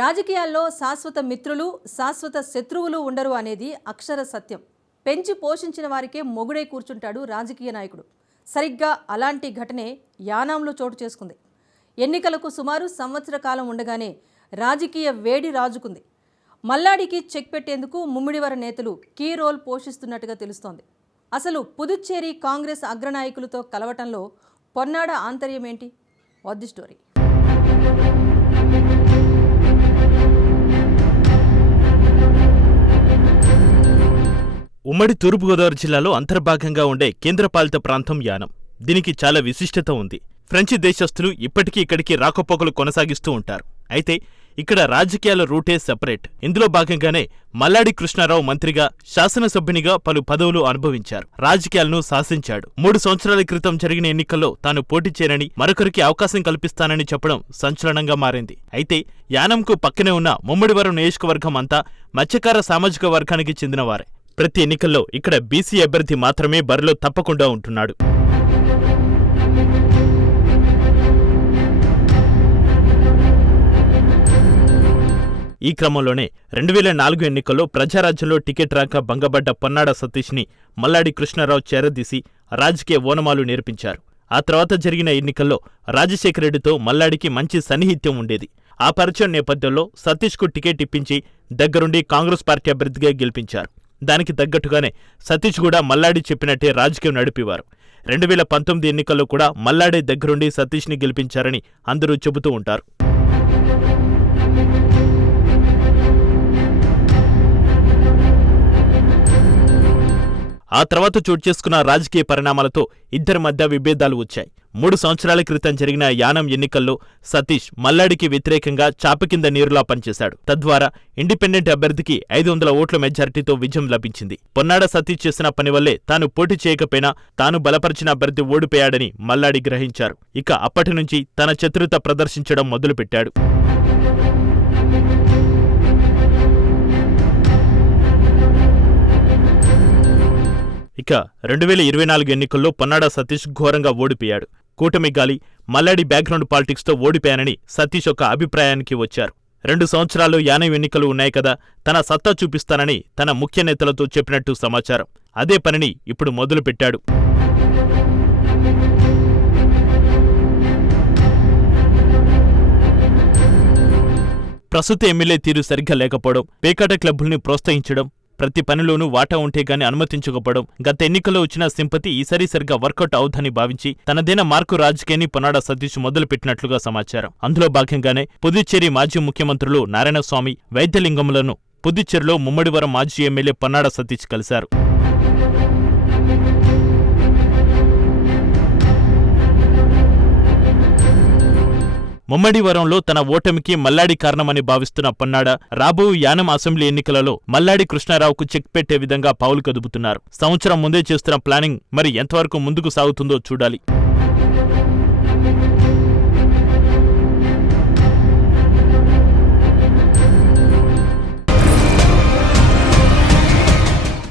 రాజకీయాల్లో శాశ్వత మిత్రులు శాశ్వత శత్రువులు ఉండరు అనేది అక్షర సత్యం. పెంచి పోషించిన వారికే మొగుడే కూర్చుంటాడు రాజకీయ నాయకుడు. సరిగ్గా అలాంటి ఘటనే యానాంలో చోటు చేసుకుంది. ఎన్నికలకు సుమారు సంవత్సర కాలం ఉండగానే రాజకీయ వేడి రాజుకుంది. మల్లాడికి చెక్ పెట్టేందుకు ముమ్మిడివర నేతలు కీ రోల్ పోషిస్తున్నట్టుగా తెలుస్తోంది. అసలు పుదుచ్చేరి కాంగ్రెస్ అగ్రనాయకులతో కలవటంలో పొన్నాడ ఆంతర్యం ఏంటి వాట్ ది స్టోరీ. ఉమ్మడి తూర్పుగోదావరి జిల్లాలో అంతర్భాగంగా ఉండే కేంద్రపాలిత ప్రాంతం యానం. దీనికి చాలా విశిష్టత ఉంది. ఫ్రెంచి దేశస్థులు ఇప్పటికీ ఇక్కడికి రాకపోకలు కొనసాగిస్తూ ఉంటారు. అయితే ఇక్కడ రాజకీయాల రూటే సెపరేట్. ఇందులో భాగంగానే మల్లాడి కృష్ణారావు మంత్రిగా శాసనసభ్యునిగా పలు పదవులు అనుభవించారు. రాజకీయాలను శాసించాడు. మూడు సంవత్సరాల క్రితం జరిగిన ఎన్నికల్లో తాను పోటీ చేయనని మరొకరికి అవకాశం కల్పిస్తానని చెప్పడం సంచలనంగా మారింది. అయితే యానంకు పక్కనే ఉన్న ముమ్మడివరం నియోజకవర్గం అంతా మత్స్యకార సామాజిక వర్గానికి చెందినవారే. ప్రతి ఎన్నికల్లో ఇక్కడ బీసీ అభ్యర్థి మాత్రమే బరిలో తప్పకుండా ఉంటున్నాడు. ఈ క్రమంలోనే రెండు వేల నాలుగు ఎన్నికల్లో ప్రజారాజ్యంలో టికెట్ రాక భంగపడ్డ పొన్నాడ సతీష్ని మల్లాడి కృష్ణారావు చేరదీసి రాజకీయ ఓనమాలు నేర్పించారు. ఆ తర్వాత జరిగిన ఎన్నికల్లో రాజశేఖర రెడ్డితో మల్లాడికి మంచి సన్నిహిత్యం ఉండేది. ఆ పరిచయం నేపథ్యంలో సతీష్కు టికెట్ ఇప్పించి దగ్గరుండి కాంగ్రెస్ పార్టీ అభ్యర్థిగా గెలిపించారు. దానికి తగ్గట్టుగానే సతీష్ కూడా మల్లాడి చెప్పినట్టే రాజకీయం నడిపేవారు. రెండు వేల పంతొమ్మిది ఎన్నికల్లో కూడా మల్లాడే దగ్గరుండి సతీష్ని గెలిపించారని అందరూ చెబుతూ ఉంటారు. ఆ తర్వాత చోటు చేసుకున్న రాజకీయ పరిణామాలతో ఇద్దరి మధ్య విభేదాలు వచ్చాయి. మూడు సంవత్సరాల క్రితం జరిగిన యానం ఎన్నికల్లో సతీష్ మల్లాడికి వ్యతిరేకంగా చాప కింద నీరులా పనిచేశాడు. తద్వారా ఇండిపెండెంట్ అభ్యర్థికి ఐదు వందల ఓట్ల మెజారిటీతో విజయం లభించింది. పొన్నాడ సతీష్ చేసిన పని వల్లే తాను పోటీ చేయకపోయినా తాను బలపరిచిన అభ్యర్థి ఓడిపోయాడని మల్లాడి గ్రహించారు. ఇక అప్పటి నుంచి తన చతురత ప్రదర్శించడం మొదలుపెట్టాడు. ఇక రెండు వేల ఇరవై నాలుగు ఎన్నికల్లో పొన్నాడ సతీష్ ఘోరంగా ఓడిపోయాడు. కూటమి గాలి మల్లాడి బ్యాక్గ్రౌండ్ పాలిటిక్స్తో ఓడిపోయానని సతీష్ ఒక అభిప్రాయానికి వచ్చారు. రెండు సంవత్సరాలు యానం ఎన్నికలు ఉన్నాయి కదా తన సత్తా చూపిస్తానని తన ముఖ్య నేతలతో చెప్పినట్టు సమాచారం. అదే పనిని ఇప్పుడు మొదలుపెట్టాడు. ప్రస్తుత ఎమ్మెల్యే తీరు సరిగ్గా లేకపోవడం పేకాట క్లబ్బుల్ని ప్రోత్సహించడం ప్రతి పనిలోనూ వాటా ఉంటే గాని అనుమతించకపోవడం గత ఎన్నికల్లో వచ్చిన సింపతి ఈసారి సరిగ్గా వర్కౌట్ అవుదని భావించి తనదైన మార్కు రాజకీయాన్ని పొన్నాడ సతీష్ మొదలుపెట్టినట్లుగా సమాచారం. అందులో భాగంగానే పుదుచ్చేరి మాజీ ముఖ్యమంత్రులు నారాయణస్వామి వైద్యలింగములను పుదుచ్చేరిలో ముమ్మడివరం మాజీ ఎమ్మెల్యే పొన్నాడ సతీష్ కలిశారు. ముమ్మడివరంలో తన ఓటమికి మల్లాడి కారణమని భావిస్తున్న పొన్నాడ రాబో యానం అసెంబ్లీ ఎన్నికలలో మల్లాడి కృష్ణారావుకు చెక్ పెట్టే విధంగా పావులు కదుపుతున్నారు. సంవత్సరం ముందే చేస్తున్న ప్లానింగ్ మరి ఎంతవరకు ముందుకు సాగుతుందో చూడాలి.